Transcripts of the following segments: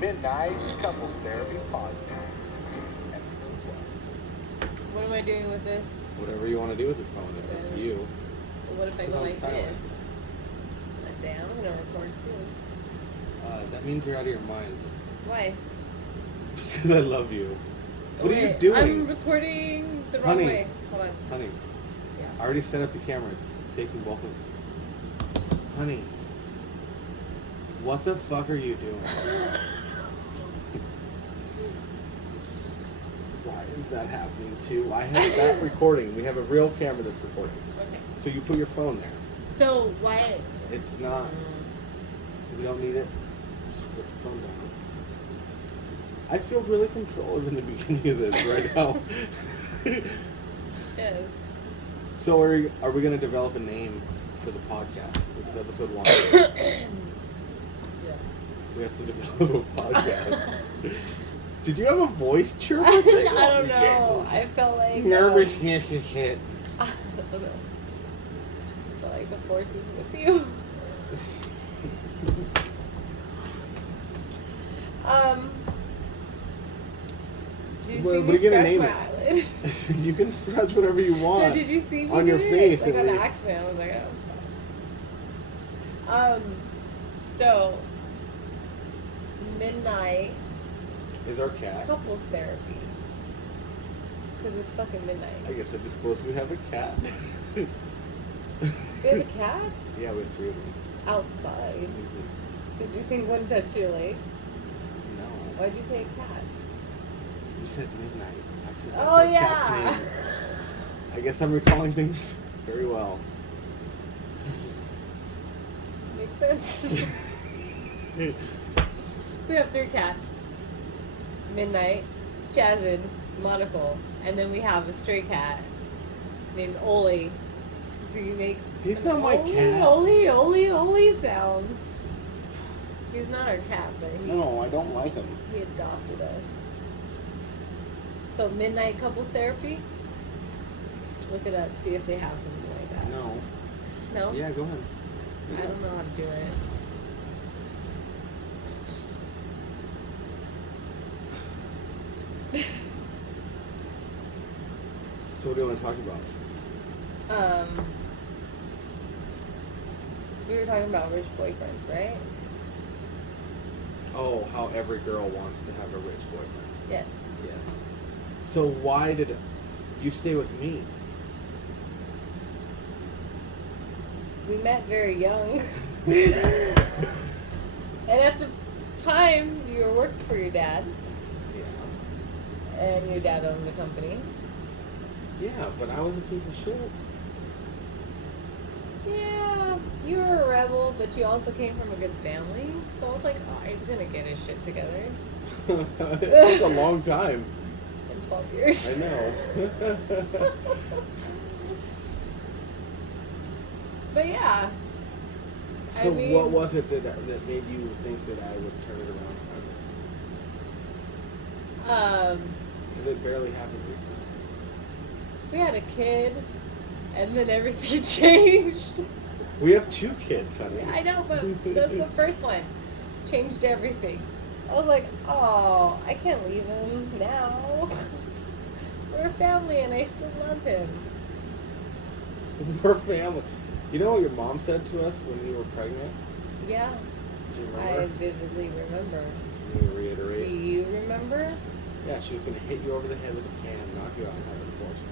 Midnight Couples Therapy Podcast. Episode 1. What am I doing with this? Whatever you want to do with your phone, it's up to you. Well, what if I Put go on like silent. this? I say I'm gonna record too. That means you're out of your mind. Why? Because I love you. What are you Wait, doing? I'm recording the wrong Honey. way. Hold on. Honey, Yeah. I already set up the cameras. Taking both of them. Honey, what the fuck are you doing? Why is that happening too? I have that recording. We have a real camera that's recording. Okay. So you put your phone there. So why? It's not. We don't need it. Just put the phone down. I feel really controlled in the beginning of this right now. Yes. So are we going to develop a name for the podcast? This is episode 1. Yes. We have to develop a podcast. Did you have a voice chirp? I don't know. I felt like Nervousness and shit. I don't know. I felt like the force is with you. Did you see What me are you gonna scratch name my it? eyelid? You can scratch whatever you want. No, did you see me on do your it? face, Like at on least. accident. I was like, oh. So midnight Is our cat? couples therapy. Because it's fucking midnight. I guess I disclosed we have a cat. We have a cat Yeah, we have 3 of them. outside. Mhm. Did you think one touched your leg? No. Why'd you say cat? You said midnight. I said that's Oh our yeah. cat's name. I guess I'm recalling things very well. Makes sense. We have 3 cats. Midnight, Jasmine, Monocle, and then we have a stray cat named Oli. He makes He's not my cat. Oli sounds. He's not our cat, but No, I don't like him. he adopted us. So midnight couples therapy? Look it up, see if they have something like that. No. No? Yeah, go ahead. I don't know how to do it. So what do you want to talk about? We were talking about rich boyfriends, right? Oh, how every girl wants to have a rich boyfriend. Yes. Yes. So why did you stay with me? We met very young. And at the time, you were working for your dad, Yeah. and your dad owned the company. Yeah, but I was a piece of shit. Yeah, you were a rebel, but you also came from a good family. So I was like, oh, he's gonna get his shit together It took a long time. in 12 years. I know. But yeah. So I mean, what was it that made you think that I would turn it around finally? Because it barely happened recently. we had a kid, and then everything changed. We have 2 kids, honey. I know, but the first one changed everything. I was like, oh, I can't leave him now. We're a family, and I still love him. We're family. You know what your mom said to us when you were pregnant? Yeah, Do you I remember? vividly remember. Can you Do reiterate? you remember? Yeah, she was going to hit you over the head with a can, knock you out, and have an abortion.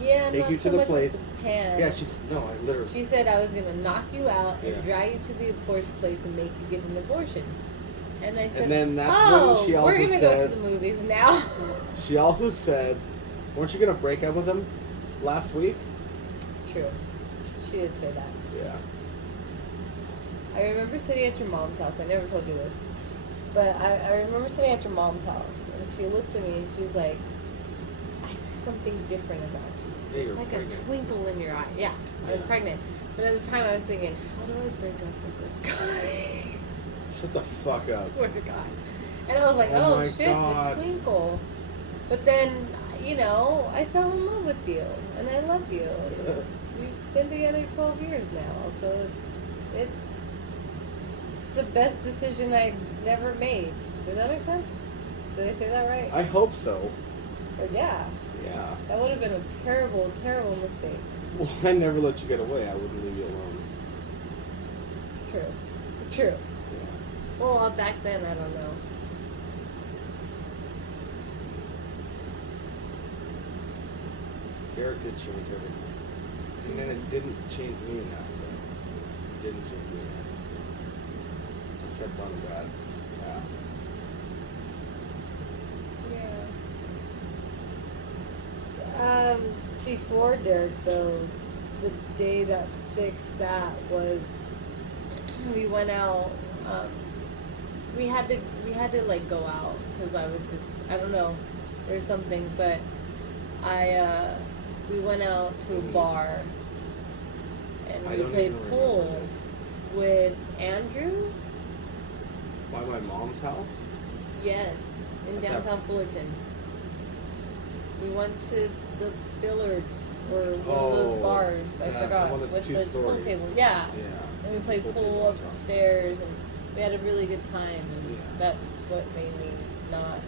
Yeah, Take not you to so the much place. with the pan. Yeah, no, I literally. She said I was gonna knock you out and Yeah. drag you to the abortion place and make you get an abortion. And I said, And then that's oh, when she also we're gonna go to said. the movies now. She also said, weren't you going to break up with him last week? True. She did say that. Yeah. I remember sitting at your mom's house. I never told you this. But I remember sitting at your mom's house, and she looks at me and she's like, I see something different about you. Yeah, you're It's like pregnant. a twinkle in your eye. Yeah, I was Yeah. pregnant. But at the time I was thinking, how do I break up with this guy? Shut the fuck up. Swear to God. And I was like, Oh oh my shit, God. the twinkle. But then you know, I fell in love with you, and I love you. And we've been together 12 years now, so it's the best decision I never made. Does that make sense? Did I say that right? I hope so. Or yeah, Yeah. that would have been a terrible, terrible mistake. Well, I never let you get away. I wouldn't leave you alone. True. True. Yeah. Well, back then, I don't know. Derek did change everything. And then it didn't change me enough. So it didn't change me enough. I kept on a bad path. Yeah. Before Derek, though, the day that fixed that was we went out. We had to like go out because I was just I don't know, there's something, but we went out to a bar and I we don't played even remember pool this. with Andrew. By my mom's house? Yes, in Okay. downtown Fullerton. We went to the Billards or one of Oh, those bars. I yeah, forgot one of the with two the pool stories. table. Yeah. Yeah. And we played Pool pool table on top. upstairs, and we had a really good time. And Yeah. that's what made me not,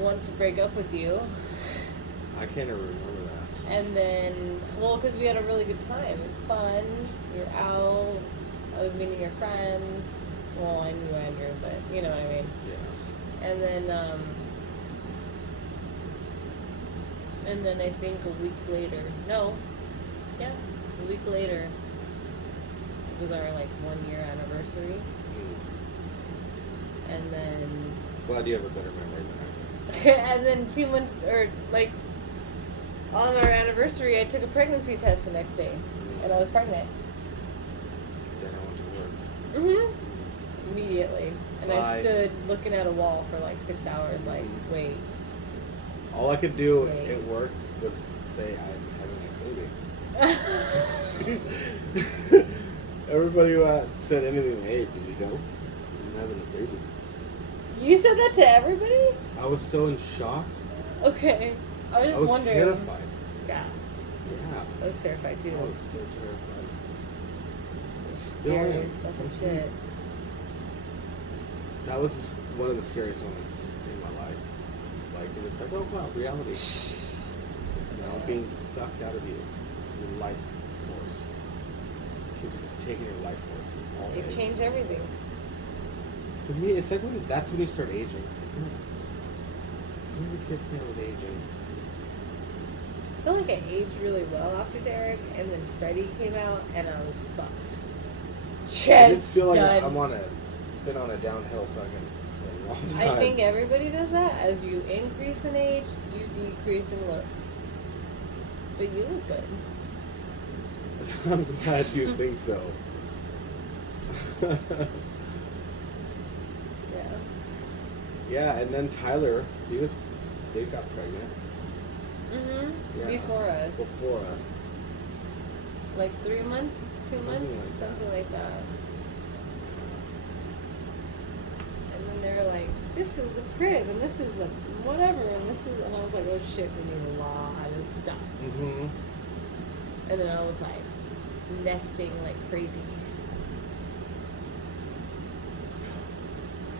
want to break up with you. I can't even remember that. And then, well, because we had a really good time. It was fun. We were out. I was meeting your friends. Well, I knew Andrew, but you know what I mean. Yeah. And then I think a week later, a week later, it was our like 1 year anniversary. And then, Glad you have a better memory than I and then 2 months, or like, on our anniversary, I took a pregnancy test the next day, and I was pregnant. do. Then I went to work. Mhm. Immediately, and I Bye. stood looking at a wall for like 6 hours, like, Mhm. wait. All I could do Wait. at work was say I'm having a baby. Everybody who said anything, hey, did you know? I'm having a baby. You said that to everybody? I was so in shock. Okay, I was I just was wondering. terrified. Yeah, Yeah. I was terrified too. I was so terrified. Still Scary am. as fucking Mhm. shit. That was one of the scariest moments in my life. Like, and it's like, oh wow, reality. It's now being sucked out of you. Your life force. Kids are just taking your life force. All It day. changed everything. To me, it's like that's when you start aging, isn't it? As soon as the kids came out with aging. I feel like I aged really well after Derek, and then Freddie came out, and I was fucked. I Just just feel like done. I'm been on a downhill fucking for a long time. I think everybody does that. As you increase in age, you decrease in looks. But you look good. I'm glad you think so. Yeah. Yeah, and then Tyler, they got pregnant. Mhm. Yeah. Before us, Before us. like 3 months, 2 Something months, like that. something like that. And then they were like, "This is the crib, and this is the whatever, and this is," and I was like, "Oh shit, we need a lot of stuff." Mm-hmm. And then I was like, nesting like crazy.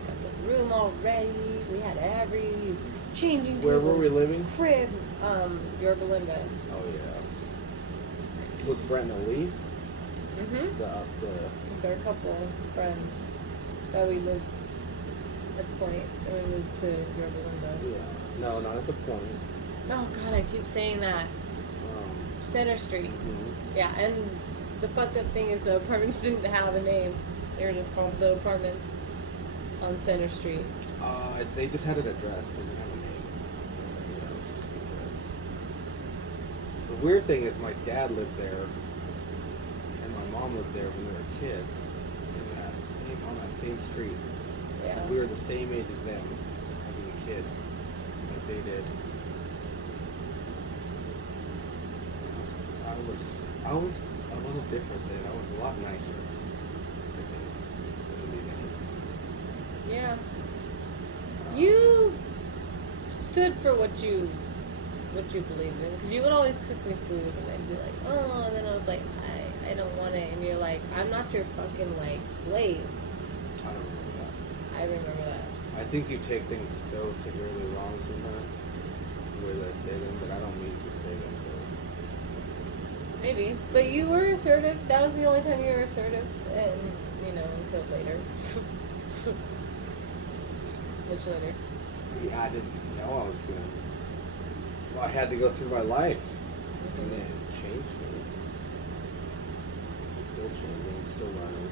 Got the room all ready. We had every changing Where table, were we living? crib, Yorba Linda. Oh yeah. With Brent and Elise, Mhm. the They're a couple friends that we lived at the point, and we moved to Yorba Linda. yeah. No, not at the point. Oh god, I keep saying that. Center Street. Mhm. Yeah, and the fucked up thing is the apartments didn't have a name. They were just called the apartments on Center Street. They just had an address. They didn't have a name. Yeah. The weird thing is my dad lived there, and my mom lived there when we were kids, on that same street. Yeah. And we were the same age as them, having a kid, like they did. I was a little different then. I was a lot nicer, I think, in the beginning. Yeah. You stood for what you believed in. Because you would always cook me food, and I'd be like, oh, and then I was like, I don't want it, and you're like, I'm not your fucking like slave. I don't remember that. I remember that. I think you take things so severely wrong sometimes, the way that I say them, but I don't mean to say them. So. Maybe, but you were assertive. That was the only time you were assertive, and you know, until later. Much later. Yeah, I didn't know I was gonna. Well, I had to go through my life, and then it changed me. Still changing, still learning.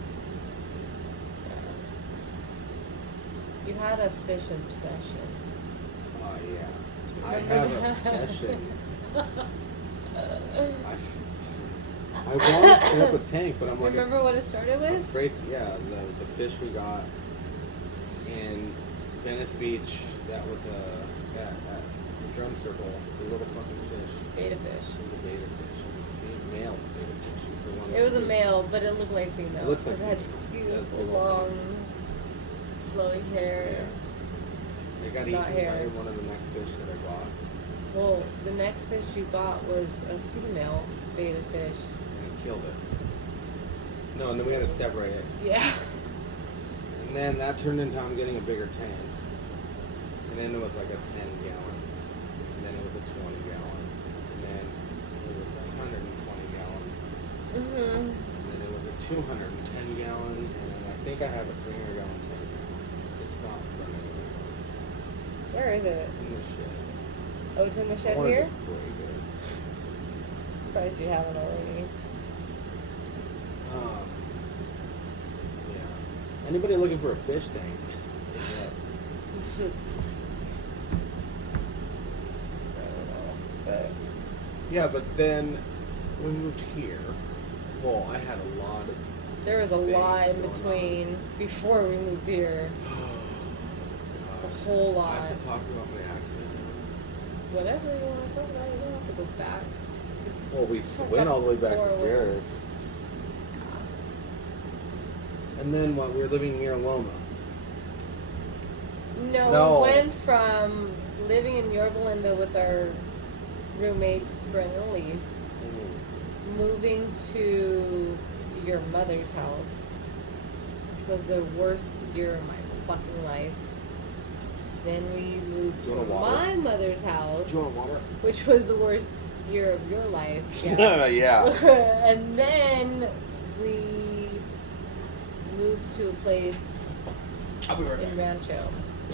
You had a fish obsession. Oh yeah, I Remember have that? obsessions. I want to set up a tank, but I'm like Remember what it started with? afraid. Yeah, the fish we got in Venice Beach. That was at the drum circle. The little fucking fish. Beta fish. It was a beta fish. It was a female beta fish. The one It was a that- male, but it looked like female. It looks like It had female. It has beautiful, big old long, flowy hair. Yeah. It got Not eaten hair. by one of the next fish that I bought, Well, the next fish you bought was a female beta fish. and it killed it. No, and then we had to separate it. Yeah. And then that turned into I'm getting a bigger tank. And then it was like a 10 gallon. And then it was a 20 gallon. And then it was a 120 gallon. Mhm. And then it was a 210 gallon. And then I think I have a 300 gallon tank now. It's not running anymore. Where is it? In the shed. Oh, it's in the I shed wanted here? to break it. Surprised you haven't already. Yeah. Anybody looking for a fish tank? Yeah. I don't know, but Yeah, but then we moved here. Well, I had a lot of. there was a things lot in going on. between before we moved here. A whole I lot. have to talk about my accident. Whatever you want to talk about, you don't have to go back. Well, we Talk went about all the way back to forward. Jared. And then what? We were living near Loma. No, No. we went from living in Yorba Linda with our roommates, Brent and Elise, moving to your mother's house, which was the worst year of my fucking life. Then we moved You to want a water? my mother's house, Do you want water? which was the worst year of your life. Yeah. Yeah. And then we moved to a place I'll be right in back. Rancho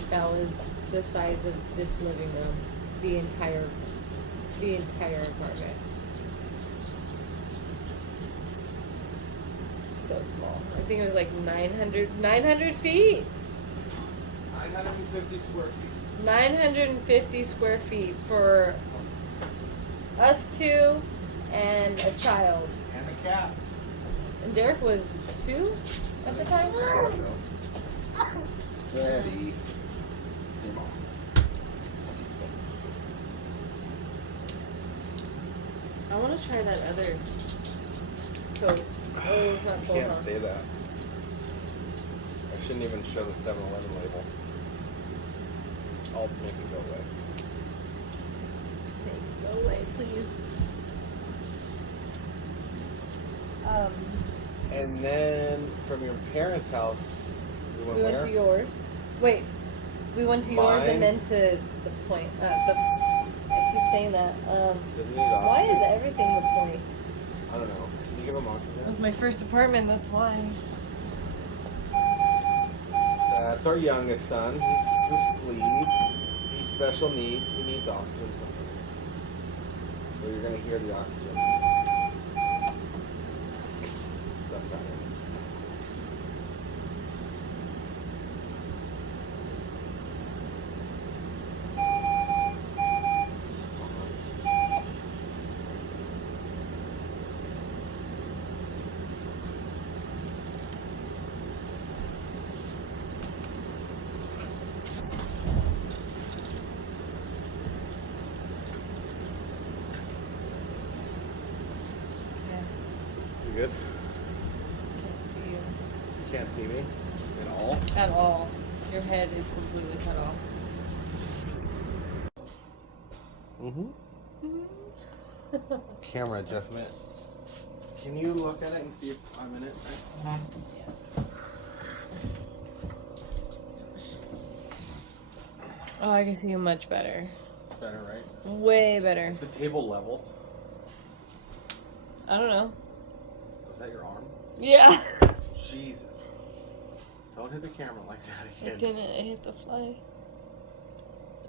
that was the size of this living room, the entire apartment. So small. I think it was like 900 feet. 950 square feet. 950 square feet for us two and a child. And a cat. And Derek was 2 at the time. Daddy. Your mom. I want to try that other Coke. Oh, it's not You cold, can't huh? say that. I shouldn't even show the 7-Eleven label. I'll make it go away. Go away, please. And then from your parents' house, We went to yours. Wait, we went to yours Mine? and then to the point. I keep saying that. Doesn't need Why oxygen. is everything the point? I don't know. Can you give him It was oxygen? my first apartment. That's why. That's our youngest son. He's asleep. He's special needs. He needs oxygen sometimes. So you're gonna hear the oxygen sometimes. Yeah, You good? can't see you You can't see me at all. at all. Your head is completely cut off. Mm-hmm. Camera adjustment. Can you look at it and see if I'm in it? Oh, I can see you much better. Better, right? Way better. Is the table level? I don't know. Was that your arm? Yeah. Jesus. Don't hit the camera like that again. It didn't. It hit the fly.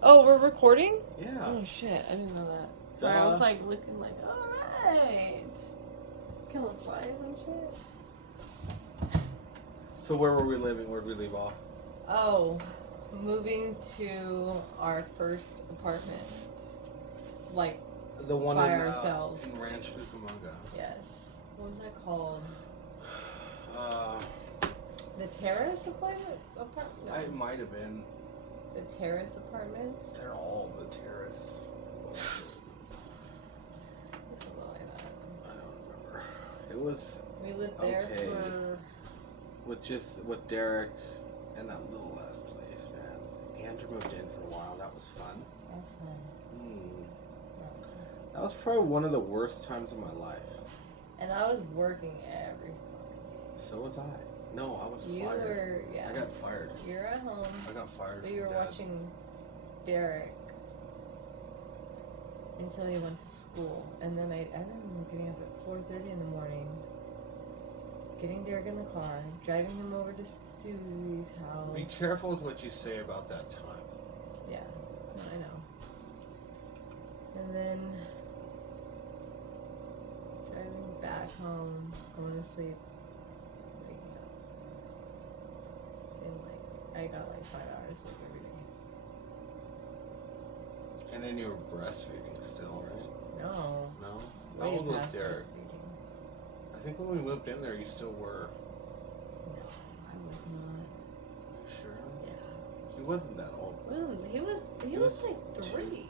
Oh, we're recording? Yeah. Oh shit! I didn't know that. Sorry, I was like looking like, all right, killing flies and shit. So where were we living? Where'd we leave off? Oh, moving to our first apartment, like The one by in, ourselves. in Ranch Cucamonga. Yes. What was that called? Uh, The terrace apartment? No. it might have been. The terrace apartments? They're all the terrace. Something like that. I don't remember. It was We lived there Okay. for. with Derek and that little ass place, man. Andrew moved in for a while. That was fun. That's fun. That was probably one of the worst times of my life. And I was working every fucking day. So was I. No, I was You fired. were, yeah. I got fired. You're at home. I got fired. But from you were Dad. watching Derek until he went to school. And then I remember getting up at 4:30 in the morning, getting Derek in the car, driving him over to Susie's house. Be careful with what you say about that time. Yeah, no, I know. And then driving back home, going to sleep, waking up. And I got 5 hours sleep every day. And then you were breastfeeding still, right? No. No? It's How way old was past Derek? breastfeeding. I think when we moved in there, you still were. No, I was not. Sure? Yeah. He wasn't that old. Well, he was like 3.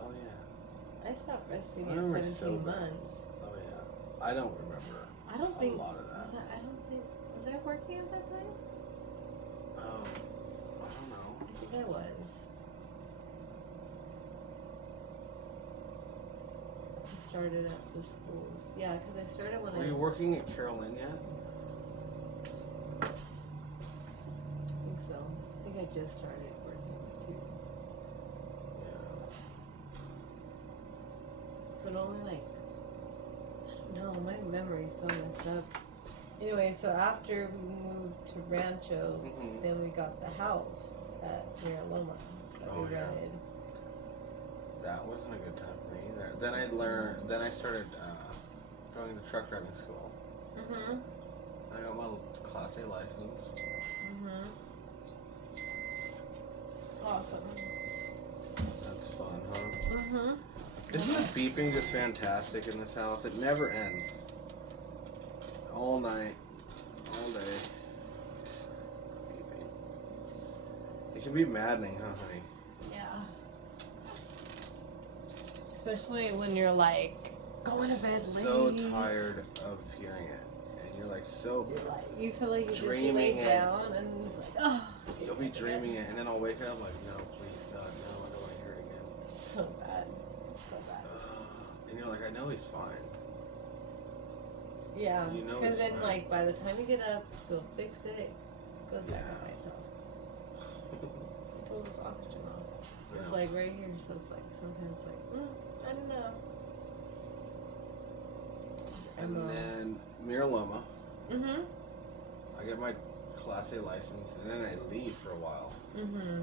Oh, yeah. I stopped breastfeeding I at remember 17 so bad. months. Oh, yeah. I don't remember I don't think a lot of that. was I working at that time? I don't know. I think I was. I started at the schools. Yeah, because I started when Were you working at Carolyn yet? I think so. I think I just started working too. Yeah. But only I don't know, my memory's so messed up. Anyway, so after we moved to Rancho, Mhm. then we got the house at Mira Loma that Oh, we yeah. rented. That wasn't a good time for me either. Then I started going to truck driving school. Mm-hmm. I got my Class A license. Mm-hmm. Awesome. That's fun, huh? Mm-hmm. Isn't the beeping just fantastic in this house? It never ends. All night, all day. Beeping. It can be maddening, huh, honey? Yeah. Especially when you're going to bed late. So tired of hearing it. And you're so You feel like you just dreaming lay it. down and it's like, oh. You'll be dreaming it, and then I'll wake up like, no, please, God, no, I don't want to hear it again. So bad. So bad. And you're like, I know he's fine. Yeah. You know Because it's then, fine. by the time you get up to go fix it, it goes back Yeah. up by itself. It pulls its oxygen off. It's Yeah. right here, so it's sometimes I don't know. And then Mira Loma, Mm-hmm. I get my Class A license, and then I leave for a while. Mm-hmm.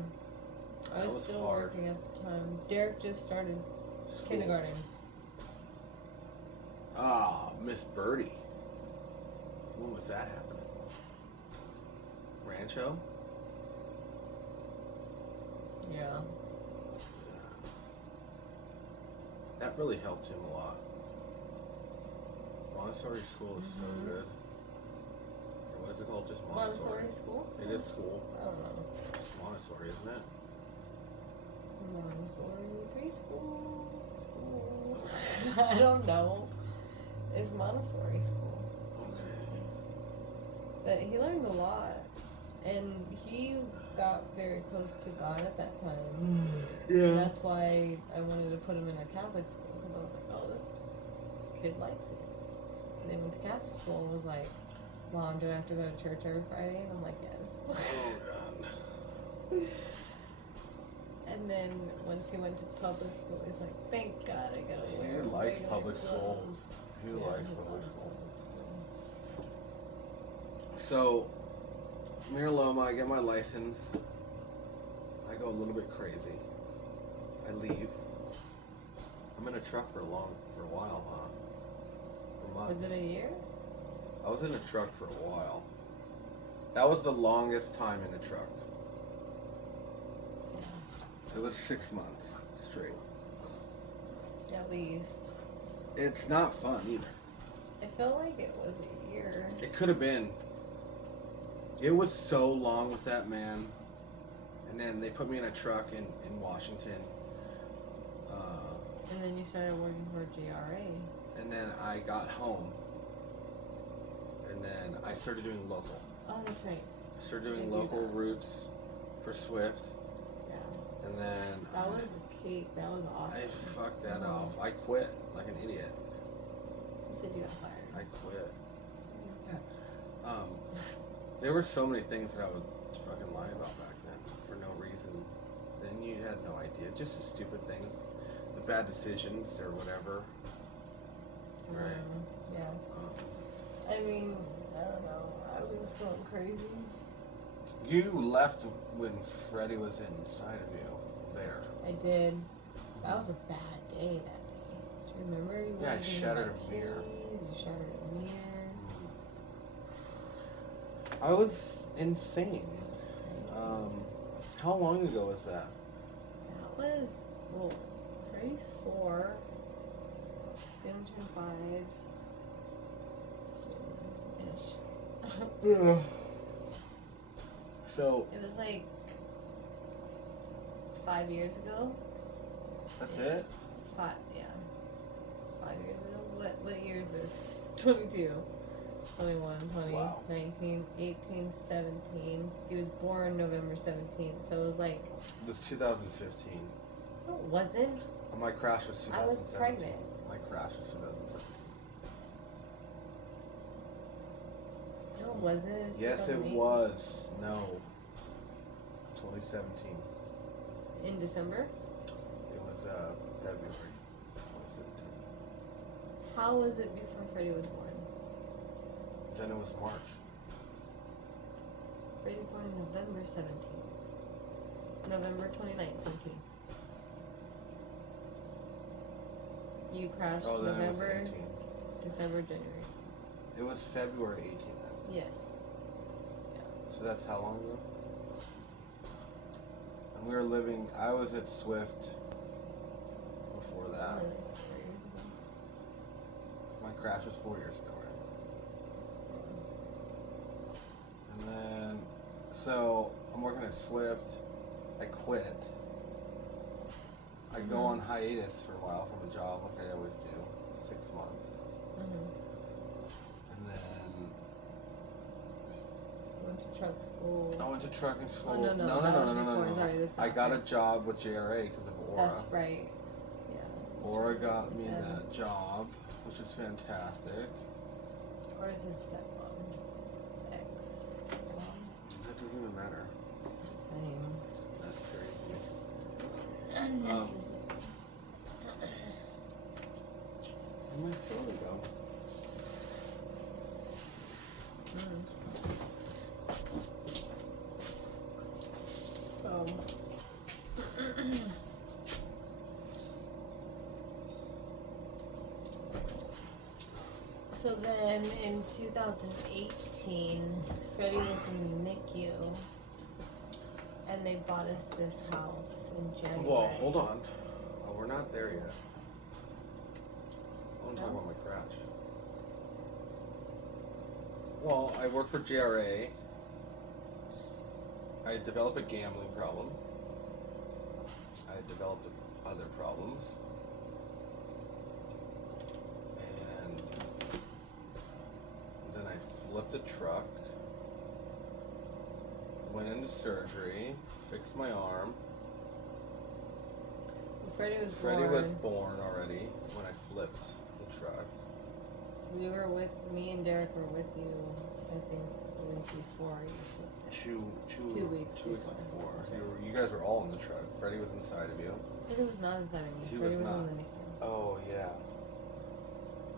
I That was was still hard. working at the time. Derek just started School. kindergarten. Ah, Miss Birdie. When was that happening? Rancho? Yeah. That really helped him a lot. Montessori school is so Mhm. good. Or what is it called? Just Montessori? Montessori school? It is school. I don't know. It's Montessori, isn't it? Montessori preschool school. I don't know. It's Montessori school. Okay. But he learned a lot. And he got very close to God at that time. And that's why I wanted to put him in a Catholic school because I was like, oh, this kid likes it. And then went to Catholic school and was like, Mom, do I have to go to church every Friday? And I'm like, yes. Oh God. And then once he went to public school, he's like, thank God I gotta He wear likes regular public school. clothes. He Yeah, likes he public loves school. public school. So, Miraloma, I get my license. I go a little bit crazy. I leave. I'm in a truck for a while, huh? For months. Was it a year? I was in a truck for a while. That was the longest time in a truck. It was 6 months straight. At least. It's not fun either. I felt like it was a year. It could have been. It was so long with that man. And then they put me in a truck in Washington. And then you started working for GRA. And then I got home. And then I started doing local. Oh, that's right. I started doing You did local that. routes for Swift. Yeah. And then That was a cake. That was awesome. I fucked that off. I quit like an idiot. You said you got fired. I quit. There were so many things that I would fucking lie about back then for no reason. Then you had no idea. Just the stupid things. The bad decisions or whatever. Right. Yeah. I mean, I don't know. I was going crazy. You left when Freddie was inside of you there. I did. That was a bad day that day. Do you remember? You Yeah, I wanted to give me shattered my a mirror. keys, You shattered a mirror. I was insane. It was crazy. How long ago was that? That was, well, Freddy's 4. Gonna turn 5. Soon-ish. Yeah. So It was like 5 years ago. that's it. 5 years ago. What year is this? 22, 21, 20, Wow. 19, 18, 17. He was born November 17th, so it was like, It was 2015. no, it wasn't. My crash was 2017. I was pregnant. My crash was 2017. No, it wasn't. It was Yes, it 2018. was. No. 2017. In December? It was February 2017. How was it before Freddie was born? Then it was March. Freddie born in November 17th. November 29th, 17th. You crashed Oh, then November, it was 18. December, January. It was February 18th then. Yes. So that's how long ago? And we were living, I was at Swift before that. Probably like 4 years ago. My crash was 4 years ago, right? And then, so I'm working at Swift. I quit. I go on hiatus for a while from a job, like I always do, 6 months. And then Went to truck school. I went to trucking school. Oh, no, no, that was no. before. Sorry, this is I got a after. job with JRA because of Aura. That's right. Yeah. that's Aura right. got me And- that job, which is fantastic. Or is his stepmom? Ex-stepmom? That doesn't even matter. Same. That's crazy. Unnecessary. Where'd my soda go? So, so then in 2018, Freddie was in the NICU, and they bought us this house in January. Well, hold on. Oh, we're not there yet. I want to talk No? about my crash. Well, I work for JRA. I developed a gambling problem. I developed other problems. And then I flipped a truck. went into surgery, fixed my arm. Freddie was Freddie born. was born already when I flipped the truck. We were with me and Derek were with you. I think a week before you flipped it. 2 weeks before. That's right. You guys were all in the truck. Freddie was inside of you. Freddie was not inside of me. He Freddie was was not. in the NICU. Oh yeah.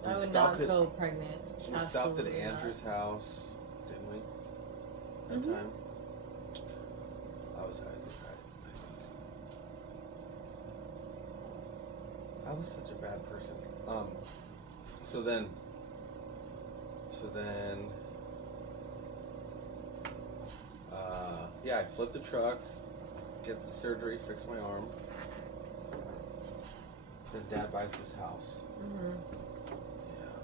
I We would stopped not go pregnant. We stopped at Absolutely Andrew's not. house, didn't we? That Mhm. time. I was high as a kite, I think. I was such a bad person. So then, yeah, I flipped the truck, get the surgery, fix my arm. Then Dad buys this house. Mhm. Yeah.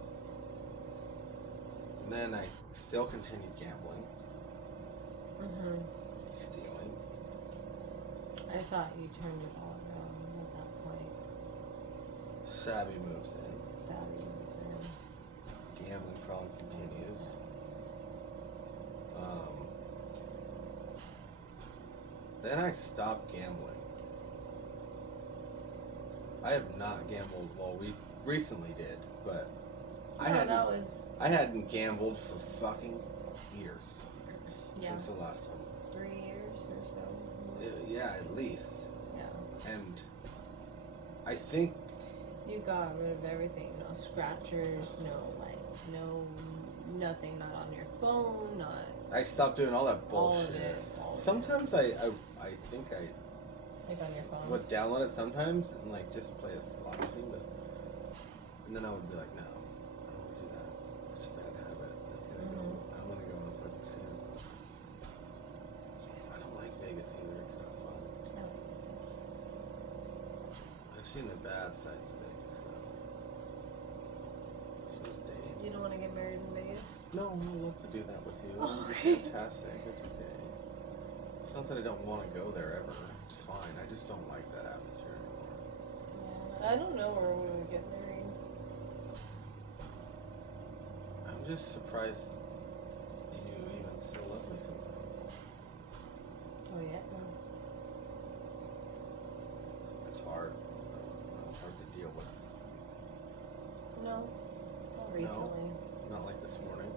And then I still continued gambling, Mhm. stealing. I thought you turned it all around at that point. Savvy moves in. Savvy was in. Gambling problem continues. Then I stopped gambling. I have not gambled. Well, we recently did, but I hadn't gambled for fucking years Yeah. since the last time. 3 years or so. Yeah, at least. Yeah. And I think You got rid of everything. No scratchers. No nothing. Not on your phone. Not I stopped doing all that all bullshit. of it. All of Sometimes I think I it. Like on your phone. would download it sometimes and like just play a slot machine, and then I would be like, no, I don't want to do that. It's a bad habit. That's gonna go. I'm gonna go in a fucking sin. I don't like Vegas either. It's not fun. I've seen the bad sides of Vegas, so. So's Dane. You don't want to get married in Vegas? No, I'd love to do that with you. Okay. It's fantastic. It's okay. It's not that I don't want to go there ever. It's fine. I just don't like that atmosphere anymore. Yeah. I don't know where we would get married. I'm just surprised you even still love me sometimes. Oh yeah. It's hard. It's hard to deal with. No. Not recently. Not like this morning.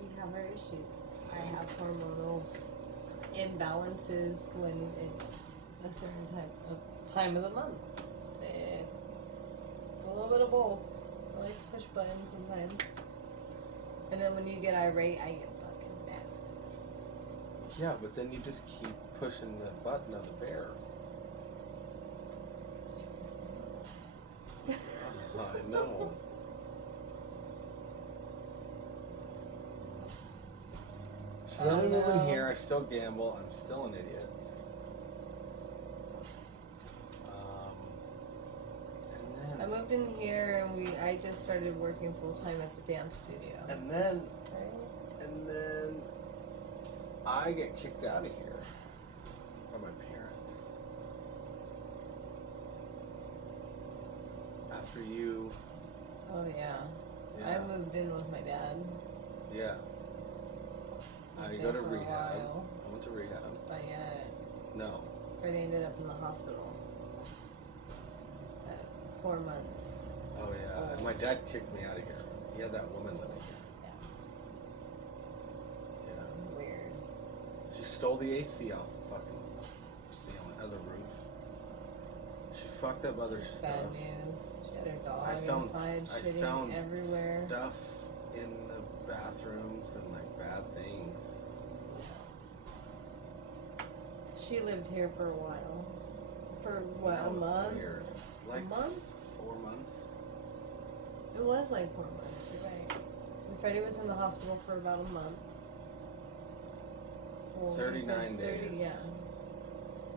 We have our issues. I have hormonal imbalances when it's a certain time of the month. It's a little bit of both. I like to push buttons sometimes. And then when you get irate, I get fucking mad. Yeah, but then you just keep pushing the button of the bear. I know. So then we move in here. I still gamble. I'm still an idiot. And then I moved in here and I just started working full time at the dance studio. And then Right? I get kicked out of here by my parents. After you, Oh yeah. yeah, I moved in with my dad. yeah. I Lived go there to for a rehab. while. I went to rehab. But yet, No, Freddie ended up in the hospital at 4 months. oh yeah. And my dad kicked me out of here. He had that woman living here. Yeah. Yeah. Weird. She stole the AC off the fucking ceiling, other roof. She fucked up other Bad stuff. news. She had her dog I found inside shitting everywhere. stuff in the bathrooms and like bad things. She lived here for a while. For what, That a was month? Weird. Like month? 4 months. It was like 4 months, you're right. And Freddie was in the hospital for about a month. Well, 39 you said 30, days. yeah.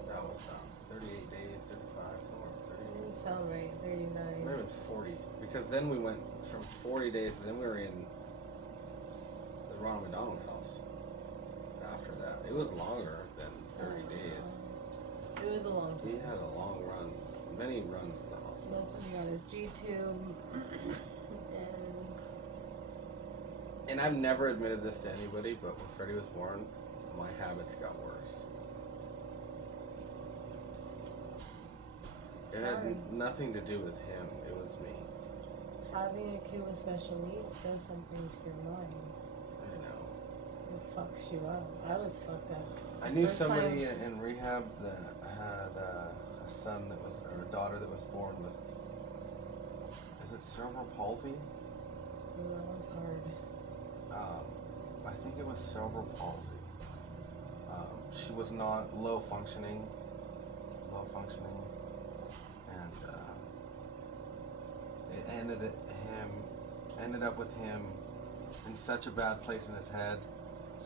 That was 38 days, 35, somewhere. 38. Doesn't sound right, 39. Maybe 40. Because then we went from 40 days, and then we were in the Ronald McDonald house. After that, it was longer than 30 days. It was a long time. He had a long run, many runs in the hospital. That's when he got his G-tube. And I've never admitted this to anybody, but when Freddie was born, my habits got worse. It had Hard. nothing to do with him. It was me. Having a kid with special needs does something to your mind. I know. It fucks you up. I was fucked up. I knew First somebody time- in rehab that had a son that was, or a daughter that was born with, is it cerebral palsy? Oh, that one's hard. I think it was cerebral palsy. She was not low functioning, and it ended up with him in such a bad place in his head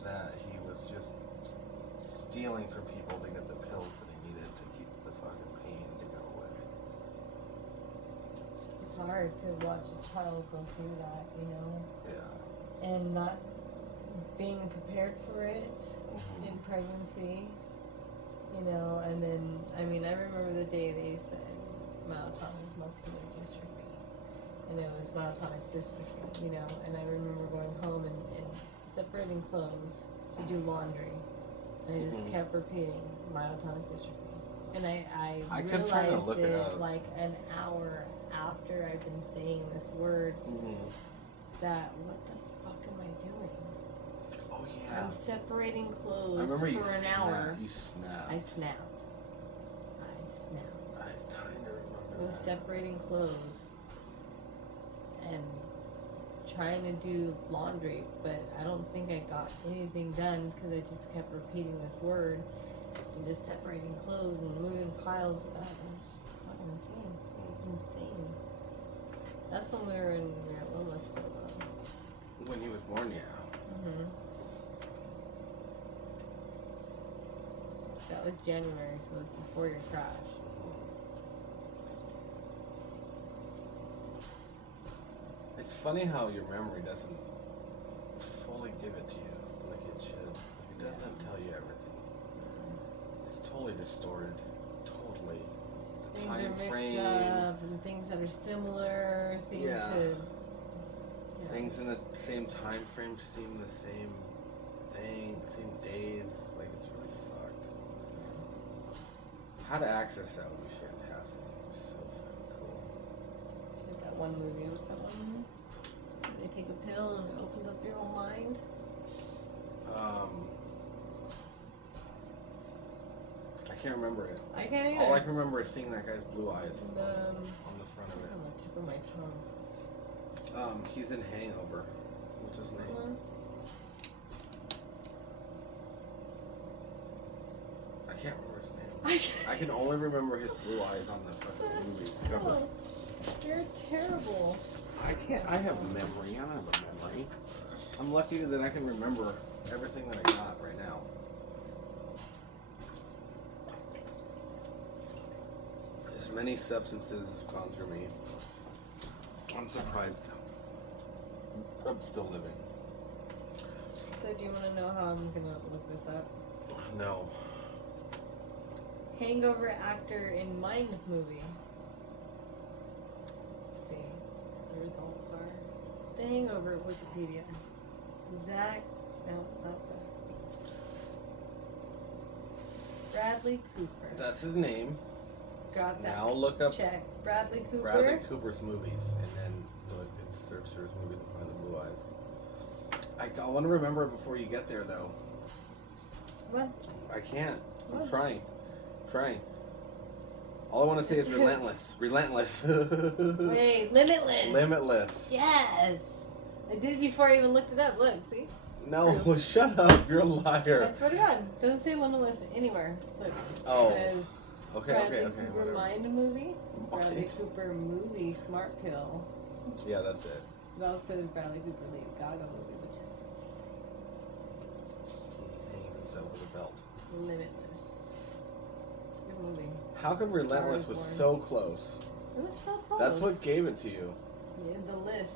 that he was just stealing from people to get the pills that he needed to keep the fucking pain to go away. It's hard to watch a child go through that, you know, Yeah. and not being prepared for it Mhm. in pregnancy, you know, and then, I mean, I remember the day they said myotonic muscular dystrophy, and it was myotonic dystrophy, you know, and I remember going home and separating clothes to do laundry, and I just Mhm. kept repeating myotonic dystrophy, and I kept trying to realized look it it up. like an hour after I've been saying this word, Mhm. that what the fuck am I doing? Oh yeah. I'm separating clothes I remember for you an hour. You snapped. I snapped. I kind of I remember was that. separating clothes and trying to do laundry, but I don't think I got anything done because I just kept repeating this word and just separating clothes and moving piles. It was fucking insane. It was insane. That's when we were in Loma still though. When he was born, yeah. Mhm. That was January, so it was before your crash. It's funny how your memory doesn't fully give it to you like it should. It doesn't tell you everything. It's totally distorted. Totally. The Things time are mixed frame, up, and things that are similar seem Yeah. to. Yeah. things in the same time frame seem the same thing, same days. Like it's really fucked. How to access that would be fantastic. It'd be so fucking cool. It's like that one movie with someone. They take a pill and it opens up your whole mind. I can't remember it. I can't either. All I can remember is seeing that guy's blue eyes And, on the front of on it. the tip of my tongue. He's in Hangover. What's his name? Uh-huh. I can't remember his name. I can only remember his blue eyes on the fucking movie's cover. Oh, you're terrible. I can't. I have memory. I don't have a memory. I'm lucky that I can remember everything that I got right now. As many substances have gone through me. I'm surprised I'm still living. So, do you want to know how I'm gonna look this up? No. Hangover actor in Mind movie. Let's see what the results are. The Hangover Wikipedia. Zach. No, not that. Bradley Cooper. That's his name. Got that. Now look up Check. Bradley Cooper. Bradley Cooper's movies, and then look and search for his movies and find the blue eyes. I want to remember it before you get there, though. What? I can't. I'm What? trying. All I want to say is relentless. Relentless. Wait, Limitless. Limitless. Yes. I did it before I even looked it up. Look, see? No, shut up. You're a liar. I swear to God, it doesn't say Limitless anywhere. Look. Oh. It says Okay, Bradley okay, Cooper whatever. Mind movie. Bradley Okay. Cooper movie Smart Pill. Yeah, that's it. It also says Bradley Cooper Lady Gaga movie, which is He hangs himself with a belt. Limitless. It's a good movie. How come Relentless was Born. so close? It was so close. That's what gave it to you. Yeah, the list.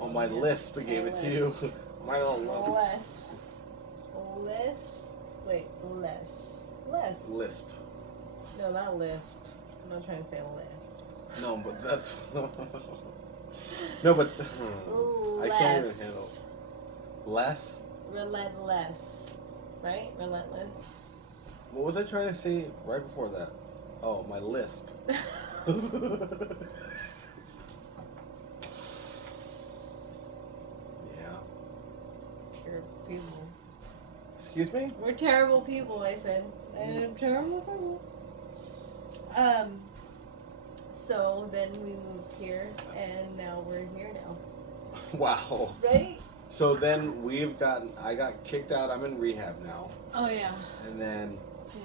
Oh, my Yeah. lisp gave it to you. My little Less. Less. Wait, less. Less. lisp. No, not lisp. I'm not trying to say lisp. No, but that's. No, but. I can't even Less. handle. Less? Relentless. right? Relentless. What was I trying to say right before that? Oh, my lisp. Yeah. Terrible people. Excuse me? We're terrible people, I said. I'm terrible people. So then we moved here, and now we're here now. Wow. Right? So then I got kicked out. I'm in rehab now. Oh, yeah. And then, Yeah.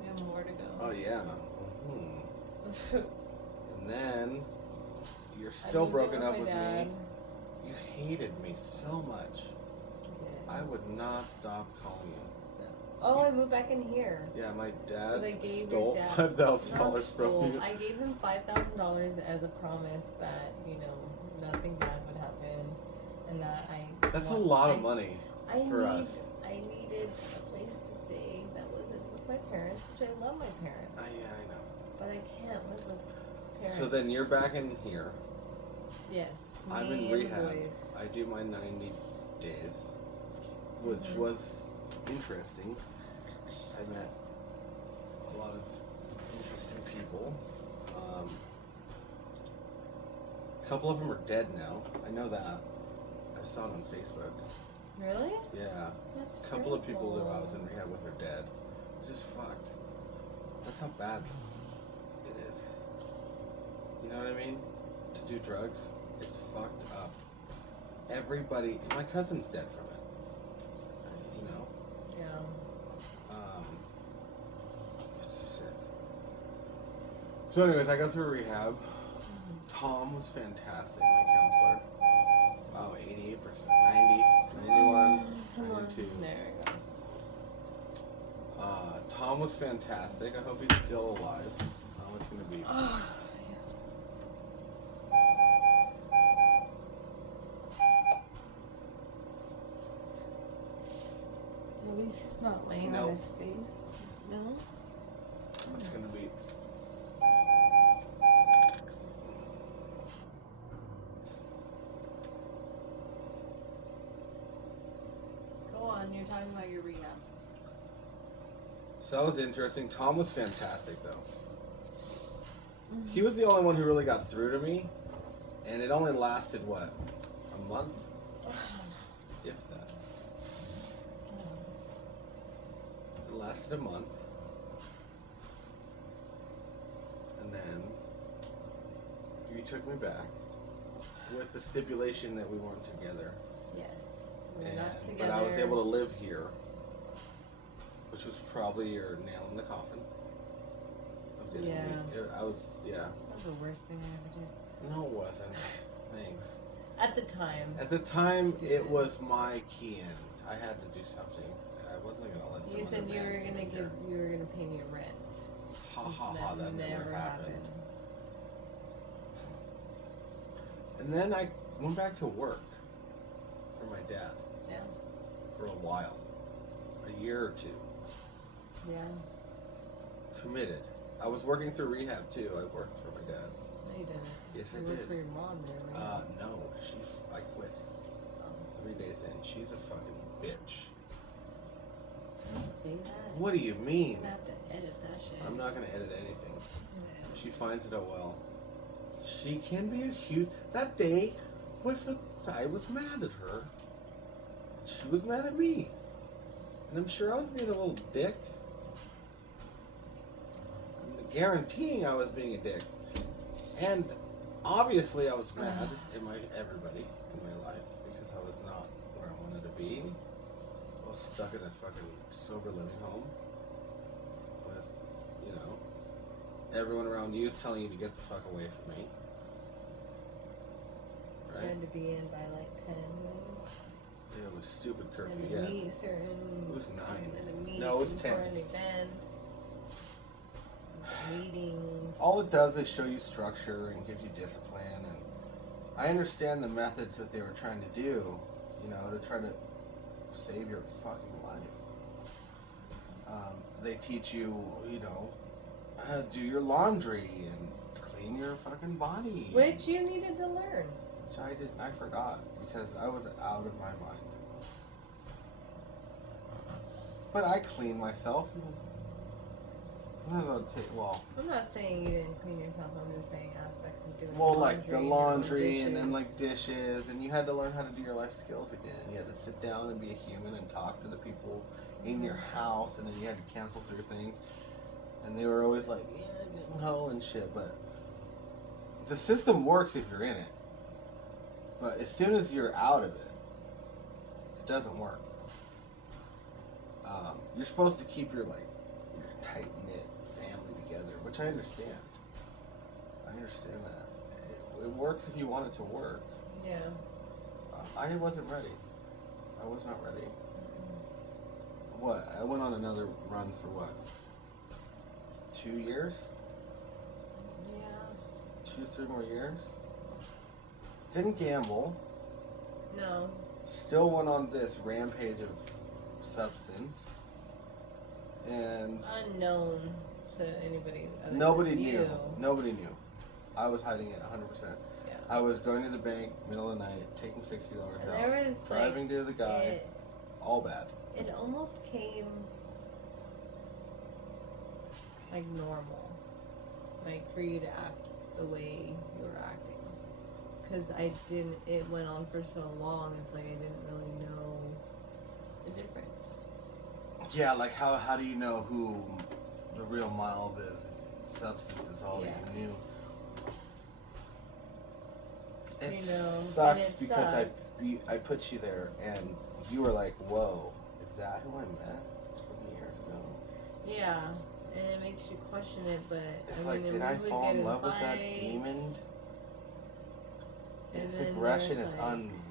We have more to go. oh yeah. Mhm. And then, you're still broken up with me. You hated me so much. I would not stop calling you. Oh, I moved back in here. Yeah, my dad I gave stole your dad- $5,000 from you. I gave him $5,000 as a promise that, nothing bad would happen. And that That's a lot of money for us. I needed a place to stay that wasn't with my parents, which I love my parents. Yeah, I know. But I can't live with parents. So then you're back in here. Yes. I'm me in and the rehab. boys. I do my 90 days, which Mhm. was interesting. I met a lot of interesting people. A couple of them are dead now. I know that. I saw it on Facebook. Really? Yeah. That's A couple of people that I terrible. was in rehab with are dead. Just fucked. That's how bad it is. You know what I mean? To do drugs, it's fucked up. Everybody, my cousin's dead from it. You know? Yeah. It's sick. So anyways, I go through rehab. Tom was fantastic, my counselor. Wow, 88%, 90, 91, Come on. 92. There we go. Tom was fantastic. I hope he's still alive. It's gonna be. Oh, At least he's not laying Nope. on his face. No? It's gonna be. Go on, you're talking about your rehab. So that was interesting. Tom was fantastic, though. He was the only one who really got through to me, and it only lasted what, a month, if that. It lasted a month, and then you took me back with the stipulation that we weren't together. Yes. We're not And, together. but I was able to live here, which was probably your nail in the coffin. Of getting Yeah. me. I was, yeah. That was the worst thing I ever did. No, it wasn't. Thanks. At the time. At the time, Stupid. it was my key in. I had to do something. I wasn't gonna let You some said other you man were come gonna in here. you were gonna pay me rent. Ha ha ha! That never happened. And then I went back to work for my dad. Yeah. For a while, a year or two. Yeah. Committed. I was working through rehab too. I worked for my dad. No, you didn't. Yes, I You worked did. for your mom there, right? No, I quit. 3 days in. She's a fucking bitch. Can you say that? What do you I'm mean? gonna have to edit that shit. I'm not gonna edit anything. Yeah. She finds it out well. She can be a huge. That day I was mad at her. She was mad at me. And I'm sure I was being a little dick. I'm guaranteeing I was being a dick. And obviously I was mad at everybody in my life because I was not where I wanted to be. I was stuck in a fucking sober living home. With, everyone around you is telling you to get the fuck away from me. I Right? had to be in by like 10. It was stupid curfew, And to yeah. meet certain. It was 9. And to meet No, it was 10. important events. Meetings. All it does is show you structure and gives you discipline, and I understand the methods that they were trying to do, to try to save your fucking life. They teach you, how to do your laundry and clean your fucking body. Which you needed to learn. Which I forgot because I was out of my mind. But I clean myself. Sometimes I'll take, well, I'm not saying you didn't clean yourself. I'm just saying aspects of doing like the laundry laundry and then dishes. like dishes, and you had to learn how to do your life skills again. You had to sit down and be a human and talk to the people in your house, and then you had to cancel through things. And they were always like, yeah, getting hoe and shit. But the system works if you're in it. But as soon as you're out of it, it doesn't work. You're supposed to keep your tight knit family together, which I understand. I understand that. It works if you want it to work. Yeah. I wasn't ready. I was not ready. What? I went on another run for what? 2 years? Yeah. 2, 3 more years? Didn't gamble. No. Still went on this rampage of substance. And Unknown to anybody other nobody than knew. you. Nobody knew. I was hiding it 100%. Yeah. I was going to the bank middle of the night, taking $60 And out, there was driving to the guy, all bad. It almost came like normal, like for you to act the way you were acting. Because it went on for so long, it's like I didn't really know the difference. Yeah, like how do you know who the real Miles is? Substance is all that you knew. It sucks and it because sucked. I put you there and you were like, whoa, is that who I met 20 years ago? Yeah, and it makes you question it, but It's I mean, did I fall in love with that fights, demon? and His then aggression there's, is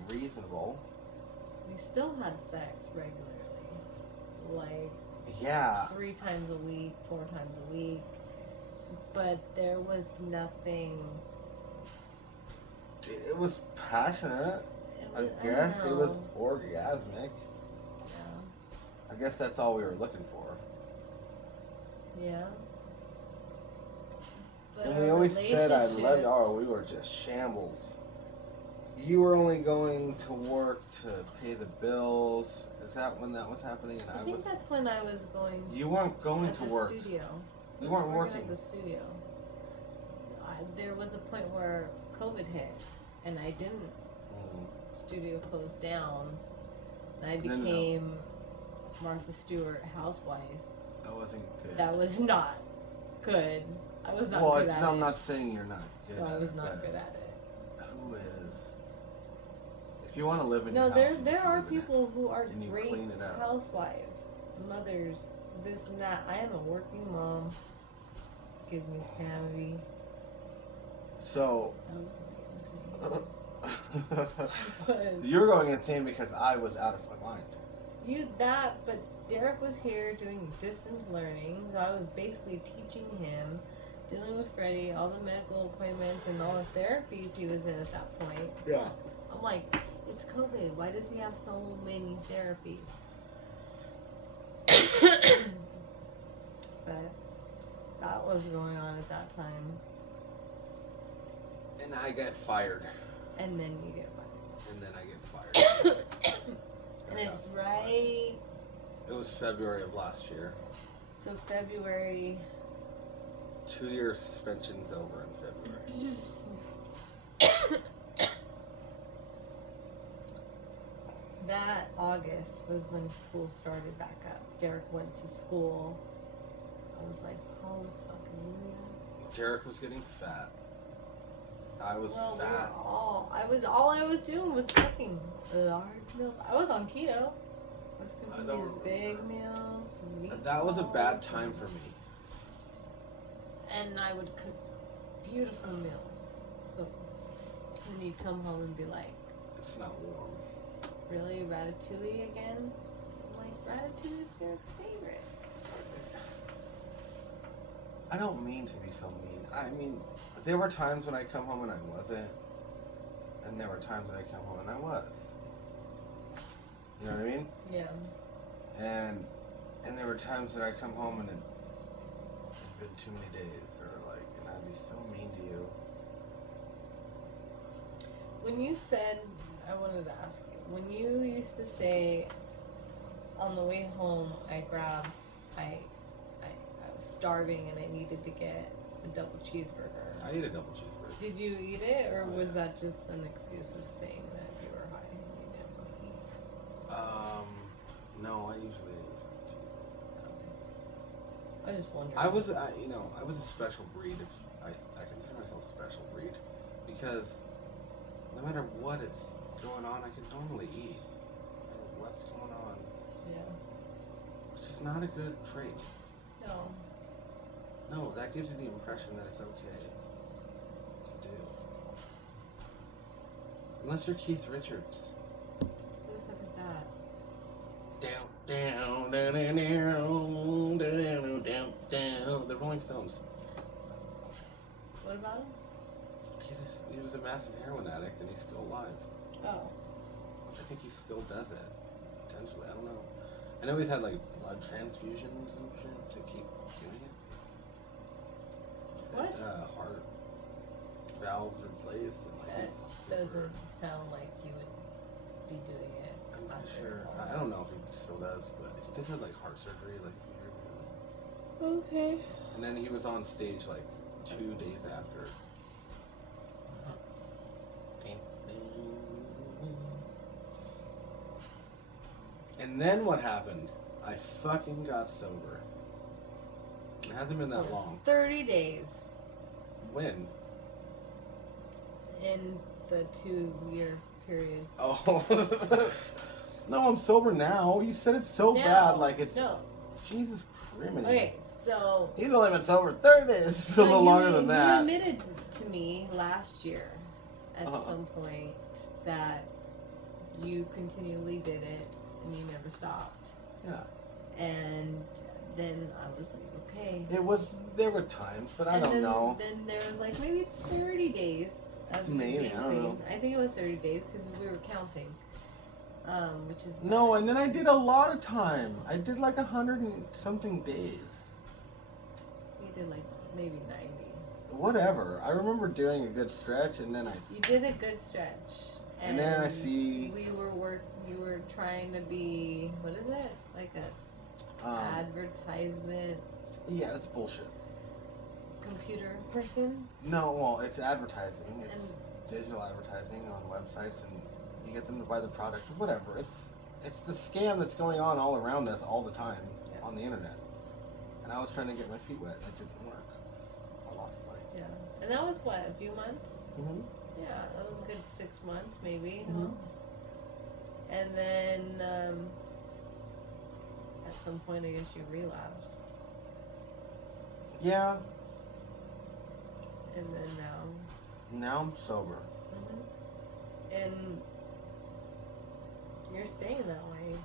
unreasonable. We still had sex regularly, like Yeah. 3 times a week, 4 times a week, but there was nothing. It was passionate. I guess it was orgasmic. Yeah. I guess that's all we were looking for. Yeah. But And we our always said I love relationship- you. Oh, we were just shambles. You were only going to work to pay the bills. Is that when that was happening? And I think that's when I was going. You weren't going at to the work. Studio. You I was weren't working. at the studio. There was a point where COVID hit, and I didn't. Studio closed down, and I became Martha Stewart housewife. That wasn't good. That was not good. I was not good at it. No, I'm not saying you're not good No, at it. I was not good at it. Who is? If you want to live in No, your house, you there just are live in it. people who are And you great clean it up. housewives, mothers, this and that. I am a working mom. Gives me sanity. So. Sounds insane. You're going insane because I was out of my mind. But Derek was here doing distance learning, so I was basically teaching him, dealing with Freddie, all the medical appointments and all the therapies he was in at that point. Yeah. I'm like, it's COVID. Why does he have so many therapies? But that was going on at that time. And I get fired. And then you get fired. And then I get fired. And it's right. It was February of last year. So February. 2-year suspension's over in February. That August was when school started back up. Derek went to school. I was like, holy fucking yeah. Derek was getting fat. I was fat. All I was doing was cooking large meals. I was on keto. I was cooking these big meals. That was a bad time for me. And I would cook beautiful meals. So when you'd come home and be like, it's not warm. Really, ratatouille again? I'm like, ratatouille is Derek's favorite. I don't mean to be so mean. I mean, there were times when I come home and I wasn't, and there were times when I come home and I was. You know what I mean? Yeah. And there were times that I come home and it's been too many days, or like, and I'd be so mean to you. When you said, I wanted to ask you, when you used to say, on the way home, I was starving and I needed to get a double cheeseburger. I ate a double cheeseburger. Did you eat it, or Oh, was yeah. that just an excuse of saying that you were high and you didn't want to eat? No, I usually ate I just wondered. I was a special breed. If I consider myself a special breed because no matter what it's going on, I can normally eat. No matter what's going on, Yeah. which is not a good trait. No. No, that gives you the impression that it's okay to do. Unless you're Keith Richards. Who the fuck is that? Down, down, down, down, down, down, down. The Rolling Stones. What about him? He was a massive heroin addict and he's still alive. Oh. I think he still does it. Potentially, I don't know. I know he's had like blood transfusions and shit to keep doing it. What? Heart valves replaced and like. That he's super- doesn't sound like you would be doing it. I'm not after sure. all. I don't know if he still does, but he did have like heart surgery like a few years ago. Okay. And then he was on stage like 2 days after. And then what happened? I fucking got sober. It hasn't been that long. 30 days When? in the 2-year period. Oh. No, I'm sober now. You said it's so Now. bad, like it's. No. Jesus Christ. Okay, so. He's only been sober 30 days. It's been a little longer than You that. admitted to me last year at Uh-huh. some point that you continually did it and you never stopped. Yeah. And then I was like, okay. There were times, but I And don't then, know. Then there was like maybe 30 days of you Maybe, being I don't know. clean. I think it was 30 days because we were counting, which is No, bad. and then I did a lot of time. I did like 100 and something days. You did like maybe 90. Whatever. I remember doing a good stretch, and then You did a good stretch. And then I see- You were trying to be, what is it? Like a advertisement yeah, it's bullshit. computer person? No, well, it's advertising. It's digital advertising on websites, and you get them to buy the product. Whatever. It's the scam that's going on all around us all the time Yeah. on the internet. And I was trying to get my feet wet. It didn't work. I lost money. Yeah. And that was what, a few months? Mm-hmm. Yeah, that was a good 6 months maybe, Mhm. huh? And then at some point I guess you relapsed. Yeah. And then Now I'm sober. and you're staying that way.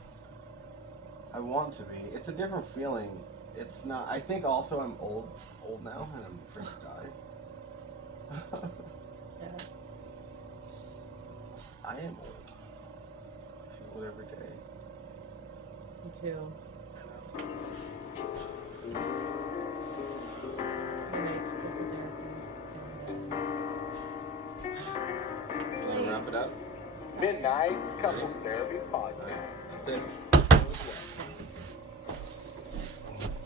I want to be. It's a different feeling. It's not. I think also I'm old now, and I'm afraid to die. Yeah. I am old. I feel it every day. Me too. Midnight's couple therapy. You want to wrap it up? Midnight Couples Therapy Podcast. Alright. That's it.